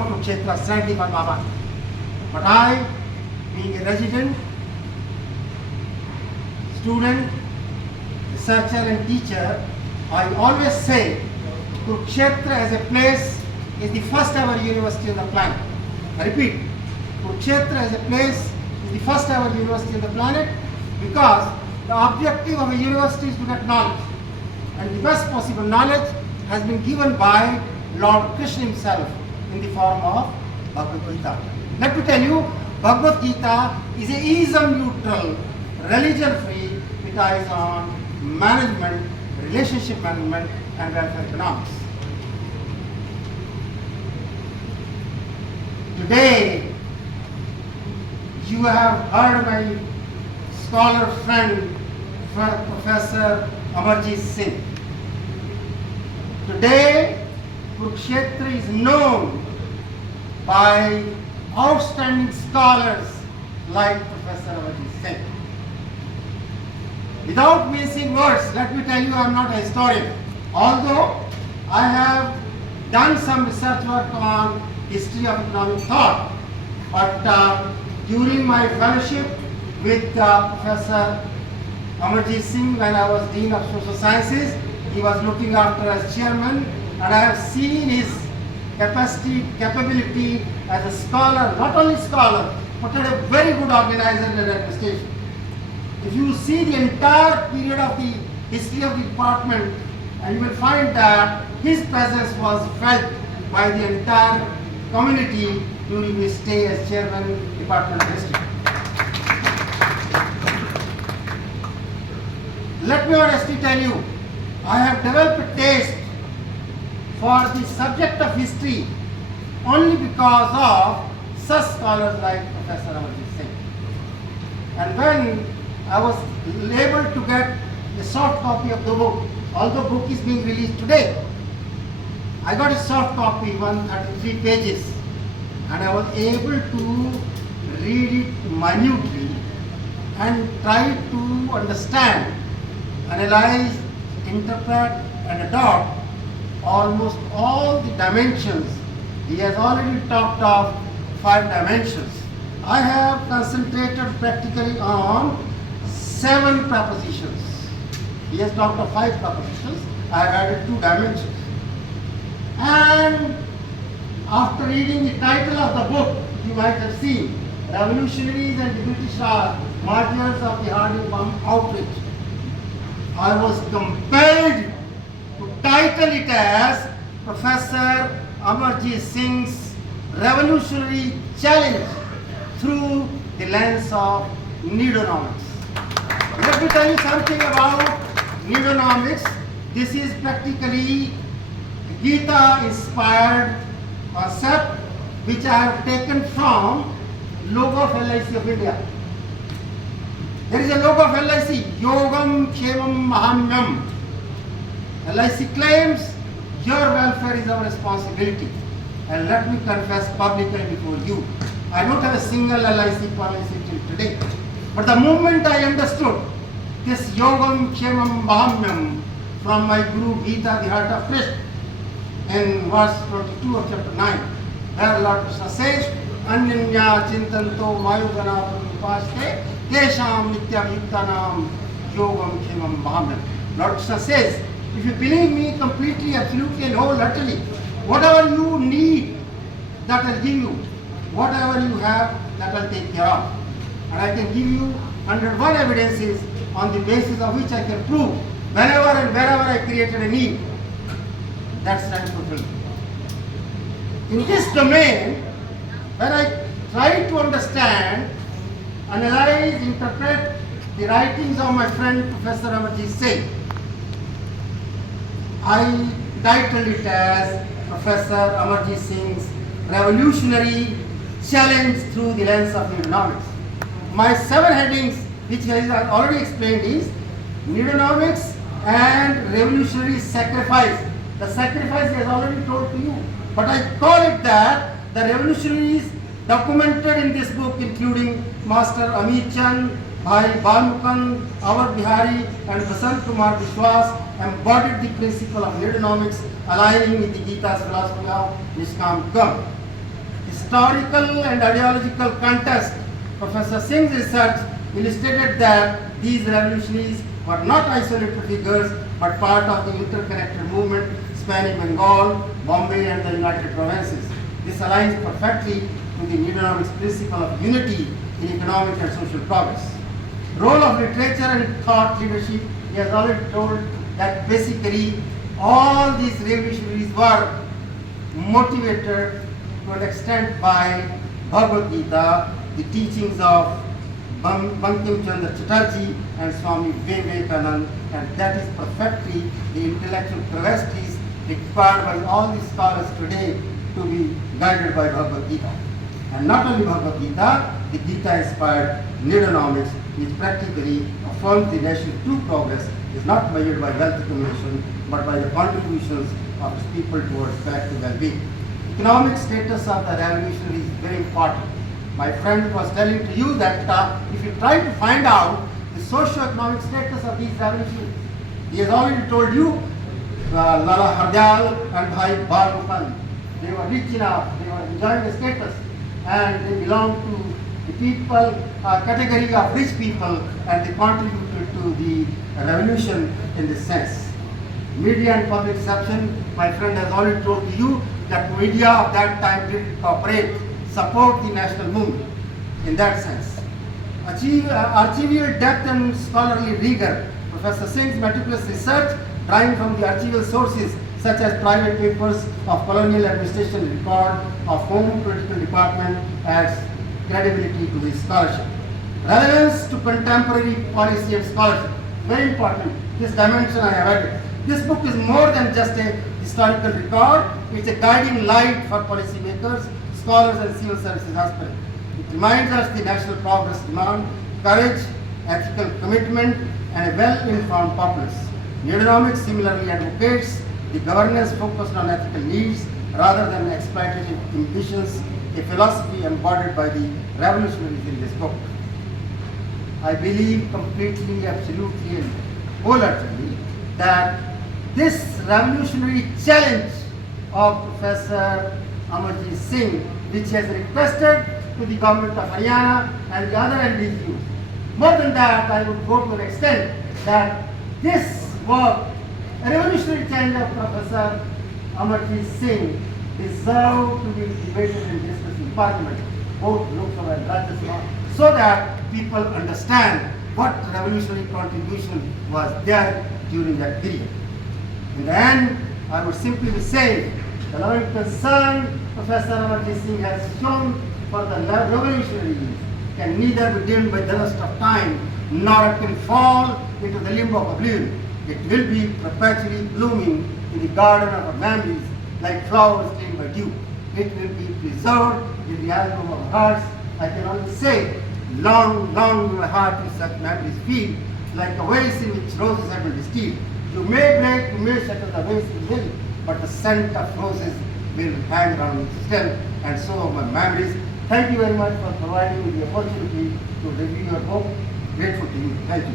Kurukshetra standing on Baba. But I, being a resident, student, researcher and teacher, I always say Kurukshetra as a place is the first ever university on the planet. I repeat, Kurukshetra as a place is the first ever university on the planet because the objective of a university is to get knowledge. And the best possible knowledge has been given by Lord Krishna himself in the form of Bhagavad Gita. Let me tell you, Bhagavad Gita is a ism-neutral, religion-free treatise on management, relationship management and welfare economics. Today, you have heard my scholar friend, Professor Amarjit Singh. Today, Kurukshetra is known by outstanding scholars like Professor Amarjit Singh. Without mincing words, let me tell you I am not a historian. Although I have done some research work on history of economic thought, but during my fellowship with Professor Amarjit Singh, when I was Dean of Social Sciences, he was looking after as chairman, and I have seen his capability as a scholar, not only scholar, but a very good organizer and administration. If you see the entire period of the history of the department, and you will find that his presence was felt by the entire community during his stay as chairman, Department of History. Let me honestly tell you, I have developed a taste for the subject of history only because of such scholars like Professor Amarjit Singh. And when I was able to get a soft copy of the book, although the book is being released today, I got a soft copy, 133 pages, and I was able to read it minutely and try to understand, analyze, interpret and adopt almost all the dimensions. He has already talked of 5 dimensions. I have concentrated practically on 7 propositions. He has talked of 5 propositions. I have added 2 dimensions. And after reading the title of the book, you might have seen Revolutionaries and the British are Martyrs of the Harding Outrage. I was compelled to title it as Professor Amarjit Singh's Revolutionary Challenge through the lens of Needonomics. Let me tell you something about Needonomics. This is practically a Gita-inspired concept which I have taken from logo of LIC of India. There is a logo of LIC, Yogam Kshemam Mahamyam. LIC claims your welfare is our responsibility. And let me confess publicly before you, I don't have a single LIC policy till today. But the moment I understood this Yogam Kshemam Mahamyam from my Guru Gita, the Heart of Krishna, in verse 22 of chapter 9, where Lord Krishna says, Anyanya Chintanto Mayugana Upaste Tesham Nityam Yogam Kshemam Mahamyam. Lord Krishna says, if you believe me completely, absolutely and wholeheartedly, whatever you need, that I'll give you. Whatever you have, that I'll take care of. And I can give you 101 evidences on the basis of which I can prove whenever and wherever I created a need, that stands fulfilled. In this domain, when I try to understand, analyze, interpret the writings of my friend Professor Amarjit Singh, I titled it as Professor Amarjit Singh's Revolutionary Challenge through the lens of Needonomics. My 7 headings, which I have already explained, is Needonomics and Revolutionary Sacrifice. The sacrifice he has already told to you, but I call it that the revolutionaries documented in this book, including Master Amit Chand, Bhai Balmukand, Avar Bihari and Basant Kumar Vishwas, embodied the principle of Needonomics, aligning with the Gita's philosophy of Niskam Kam. historical and ideological context, Professor Singh's research illustrated that these revolutionaries were not isolated figures but part of the interconnected movement spanning Bengal, Bombay and the United Provinces. This aligns perfectly to the Neonomics principle of unity in economic and social progress. Role of literature and thought leadership, he has already told that basically all these revolutionaries were motivated to an extent by Bhagavad Gita, the teachings of Bankim Chandra Chatterjee and Swami Vivekananda, and that is perfectly the intellectual capacities required by all these scholars today to be guided by Bhagavad Gita. And not only Bhagavad Gita, the Gita-inspired Neonomics, which practically affirms the nation's true progress is not measured by wealth accumulation, but by the contributions of its people towards collective well-being. Economic status of the revolution is very important. My friend was telling to you that if you try to find out the socio-economic status of these revolutionaries, he has already told you, Lala Hardayal and Bhai Balmukan, they were rich enough, they were enjoying the status, and they belonged to the people, category of rich people, and they contributed to the revolution in this sense. Media and public perception, my friend has already told you that media of that time did cooperate, support the national movement in that sense. Archival depth and scholarly rigor. Professor Singh's meticulous research, drawing from the archival sources such as private papers of colonial administration record of home political department, adds credibility to his scholarship. Relevance to contemporary policy and scholarship. Very important. This dimension I have added. This book is more than just a historical record. It's a guiding light for policymakers, scholars and civil services aspirants. It reminds us the national progress demand, courage, ethical commitment, and a well-informed populace. Neonomics similarly advocates the governance focused on ethical needs rather than exploitative ambitions, a philosophy embodied by the revolutionaries in this book. I believe completely, absolutely, and wholeheartedly that this revolutionary challenge of Professor Amarjit Singh, which has requested to the government of Haryana and the other NDCUs. More than that, I would go to an extent that this work, a revolutionary challenge of Professor Amarjit Singh, deserve to be debated and discussed in Parliament, both Lok Sabha and Rajya Sabha, so that people understand what revolutionary contribution was there during that period. In the end, I would simply be saying the level of concern Professor Amarjit Singh has shown for the revolutionaries can neither be dimmed by the rust of time, nor it can fall into the limbo of oblivion. It will be perpetually blooming in the garden of our memories like flowers cleaned by dew. It will be preserved in the album of our hearts. I can only say, long, long my heart in such memories feel, like a vase in which roses have been distilled. You may break, you may shatter the vase in will, but the scent of roses will hang around still, and so are my memories. Thank you very much for providing me the opportunity to review your book. Grateful to you. Thank you.